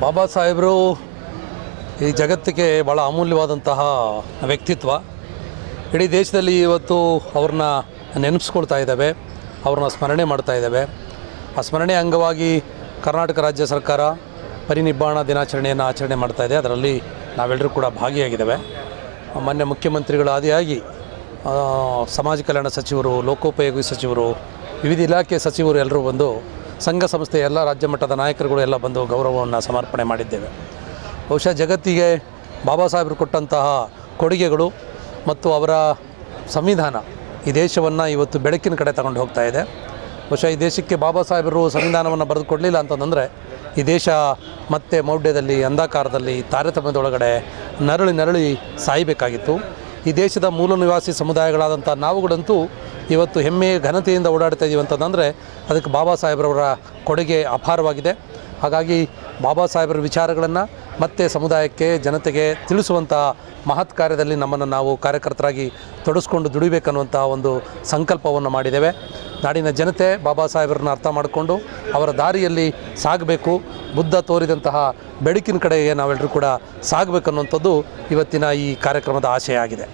ಬಾಬಾ ಸಾಹೇಬರು ಈ ಜಗತ್ತಿಗೆ ಭಾಳ ಅಮೂಲ್ಯವಾದಂತಹ ವ್ಯಕ್ತಿತ್ವ. ಇಡೀ ದೇಶದಲ್ಲಿ ಇವತ್ತು ಅವ್ರನ್ನ ನೆನಪಿಸ್ಕೊಳ್ತಾ ಇದ್ದಾವೆ, ಅವ್ರನ್ನ ಸ್ಮರಣೆ ಮಾಡ್ತಾ ಇದ್ದಾವೆ. ಆ ಸ್ಮರಣೆ ಅಂಗವಾಗಿ ಕರ್ನಾಟಕ ರಾಜ್ಯ ಸರ್ಕಾರ ಪರಿನಿಬ್ಬಾಣ ದಿನಾಚರಣೆಯನ್ನು ಆಚರಣೆ ಮಾಡ್ತಾ ಇದೆ. ಅದರಲ್ಲಿ ನಾವೆಲ್ಲರೂ ಕೂಡ ಭಾಗಿಯಾಗಿದ್ದೇವೆ. ಮಾನ್ಯ ಮುಖ್ಯಮಂತ್ರಿಗಳ ಆದಿಯಾಗಿ ಸಮಾಜ ಕಲ್ಯಾಣ ಸಚಿವರು, ಲೋಕೋಪಯೋಗಿ ಸಚಿವರು, ವಿವಿಧ ಇಲಾಖೆ ಸಚಿವರು ಎಲ್ಲರೂ ಬಂದು ಸಂಘ ಸಂಸ್ಥೆ ಎಲ್ಲ ರಾಜ್ಯ ಮಟ್ಟದ ನಾಯಕರುಗಳು ಎಲ್ಲ ಬಂದು ಗೌರವವನ್ನು ಸಮರ್ಪಣೆ ಮಾಡಿದ್ದೇವೆ. ಬಹುಶಃ ಜಗತ್ತಿಗೆ ಬಾಬಾ ಸಾಹೇಬರು ಕೊಟ್ಟಂತಹ ಕೊಡುಗೆಗಳು ಮತ್ತು ಅವರ ಸಂವಿಧಾನ ಈ ದೇಶವನ್ನು ಇವತ್ತು ಬೆಳಕಿನ ಕಡೆ ತಗೊಂಡು ಹೋಗ್ತಾ ಇದೆ. ಬಹುಶಃ ಈ ದೇಶಕ್ಕೆ ಬಾಬಾ ಸಾಹೇಬರು ಸಂವಿಧಾನವನ್ನು ಬರೆದುಕೊಡಲಿಲ್ಲ ಅಂತಂದರೆ ಈ ದೇಶ ಮತ್ತೆ ಮೌಢ್ಯದಲ್ಲಿ, ಅಂಧಕಾರದಲ್ಲಿ, ತಾರತಮ್ಯದೊಳಗಡೆ ನರಳಿ ಸಾಯಬೇಕಾಗಿತ್ತು. ಈ ದೇಶದ ಮೂಲ ನಿವಾಸಿ ಸಮುದಾಯಗಳಾದಂಥ ನಾವುಗಳಂತೂ ಇವತ್ತು ಹೆಮ್ಮೆ ಘನತೆಯಿಂದ ಓಡಾಡ್ತಾ ಇದ್ದೀವಿ ಅಂತಂದರೆ ಅದಕ್ಕೆ ಬಾಬಾ ಸಾಹೇಬ್ರವರ ಕೊಡುಗೆ ಅಪಾರವಾಗಿದೆ. ಹಾಗಾಗಿ ಬಾಬಾ ಸಾಹೇಬ್ರ ವಿಚಾರಗಳನ್ನು ಮತ್ತೆ ಸಮುದಾಯಕ್ಕೆ, ಜನತೆಗೆ ತಿಳಿಸುವಂಥ ಮಹತ್ ಕಾರ್ಯದಲ್ಲಿ ನಮ್ಮನ್ನು ನಾವು ಕಾರ್ಯಕರ್ತರಾಗಿ ತೊಡಗಿಸ್ಕೊಂಡು ದುಡಿಬೇಕನ್ನುವಂಥ ಒಂದು ಸಂಕಲ್ಪವನ್ನು ಮಾಡಿದ್ದೇವೆ. ನಾಡಿನ ಜನತೆ ಬಾಬಾ ಸಾಹೇಬ್ರನ್ನ ಅರ್ಥ ಮಾಡಿಕೊಂಡು ಅವರ ದಾರಿಯಲ್ಲಿ ಸಾಗಬೇಕು, ಬುದ್ಧ ತೋರಿದಂತಹ ಬೆಳಕಿನ ಕಡೆಗೆ ನಾವೆಲ್ಲರೂ ಕೂಡ ಸಾಗಬೇಕನ್ನುವಂಥದ್ದು ಇವತ್ತಿನ ಈ ಕಾರ್ಯಕ್ರಮದ ಆಶಯ ಆಗಿದೆ.